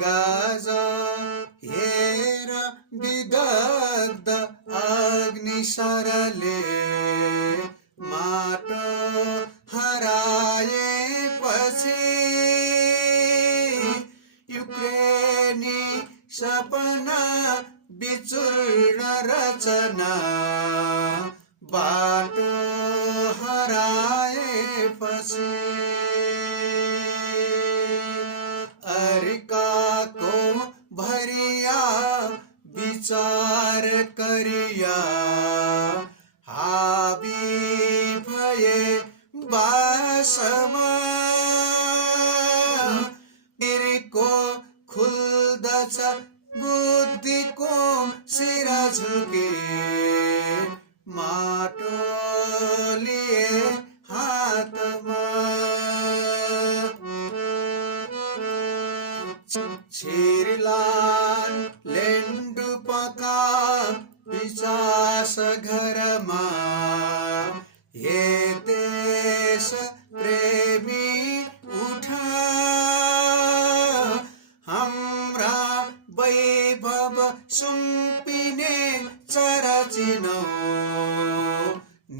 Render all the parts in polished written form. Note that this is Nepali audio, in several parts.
गाजा हेर विदग्ध अग्नि सरले माटो हराएपछि युक्रेनी सपना विचूर्ण रचना बाटो हराएपछि अर्काको भरिया विचार करिया हाबी भए बासमा तिरको खुल्दछ बुद्धिको शिर झुके माटो लिए हातमा छिरलान लेन्डुपका पिचास घरमा हे देश प्रेमी उठा हाम्रा वैभव सुम्पिने चरचिनो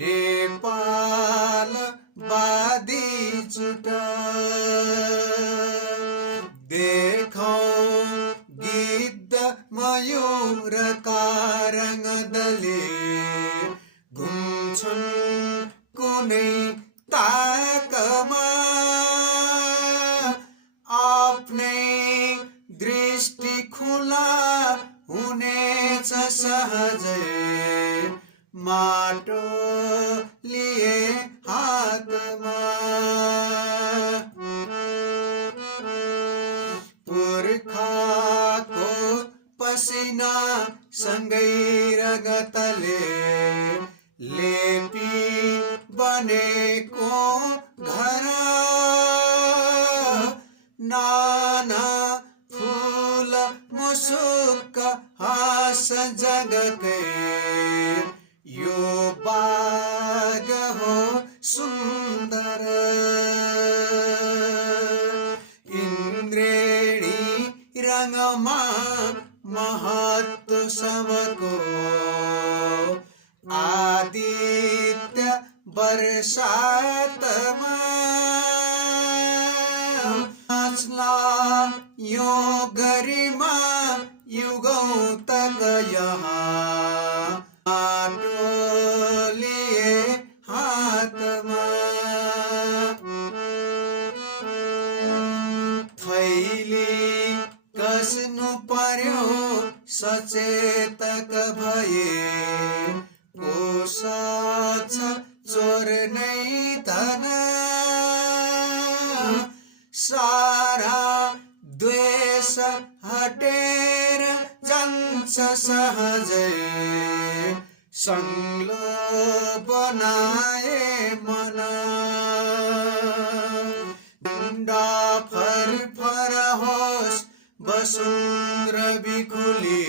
नेपाल बादी जुटा देखौं गिद्ध मयूरका रङदले घुम्छन् कुनै ताकमा आफ्नै दृष्टि खुला हुनेछ सहजै माटो लिए हातमा पुर्खाको पसिना सँगै रगतले लेपी बनेको घर नाना फूल मुसुक हाँस जगकै यो बाग हो सुन्दर इन्द्रेणी रङमा महत्व सबको आदित्य बरसातमा नाच्ला यो गरिमा युगौं तक यहाँ माटो लिए हातमा थैली कस्नु पर्यो सचेतक भए कोसछ चोर नै धन सारा द्वेष हटेर जान्छ सहजै संगलो बनाए मन डा फरफर होस् वसुन्ध्र बिखुली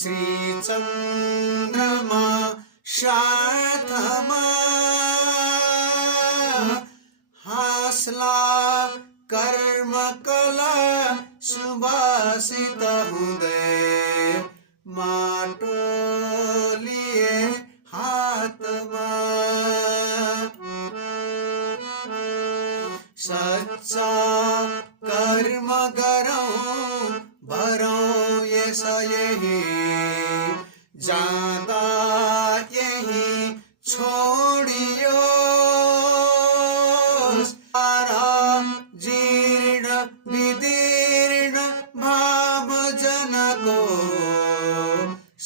श्री चन्द्रमा साथमा हास्ला कर्म कला सुभाषित हुँदै माटो लिए हातमा सच्चा कर्म गरौँ भरौँ यस यही जाँदा यही छोडियो सारा जीर्ण विदीर्ण भाव जनको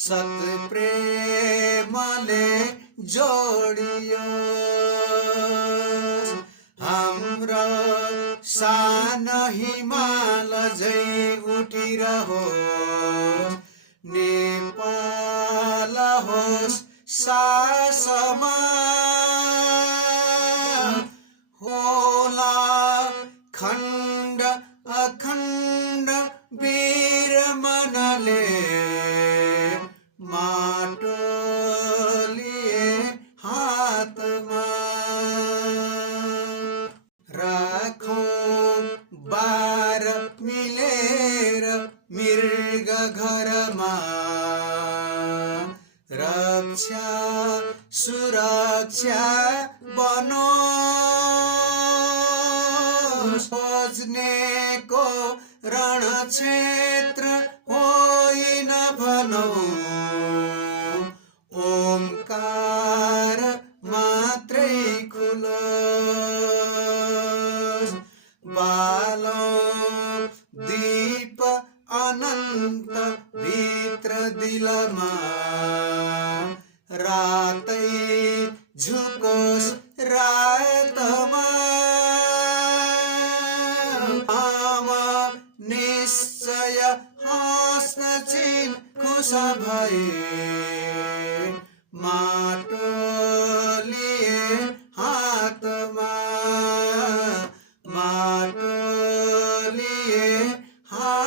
सत प्रेमले जोडियो हाम्रो सानो हिमाल झै उठिरहो नेपाल होस् सासमा होला खण्ड अखण्ड वीर मनले माटो लिए हातमा राखौं बार मिले खोज्नेको रणक्षेत्र होइन भनौ, ओमकार मात्रै खुलोस्। बालौं दीप अनन्त भित्र दिलमा, रातै झुकोस् रातमा। आमा निश्चय हाँस्न छिन् खुस भए, माटो लिए हातमा, माटो लिए हातमा।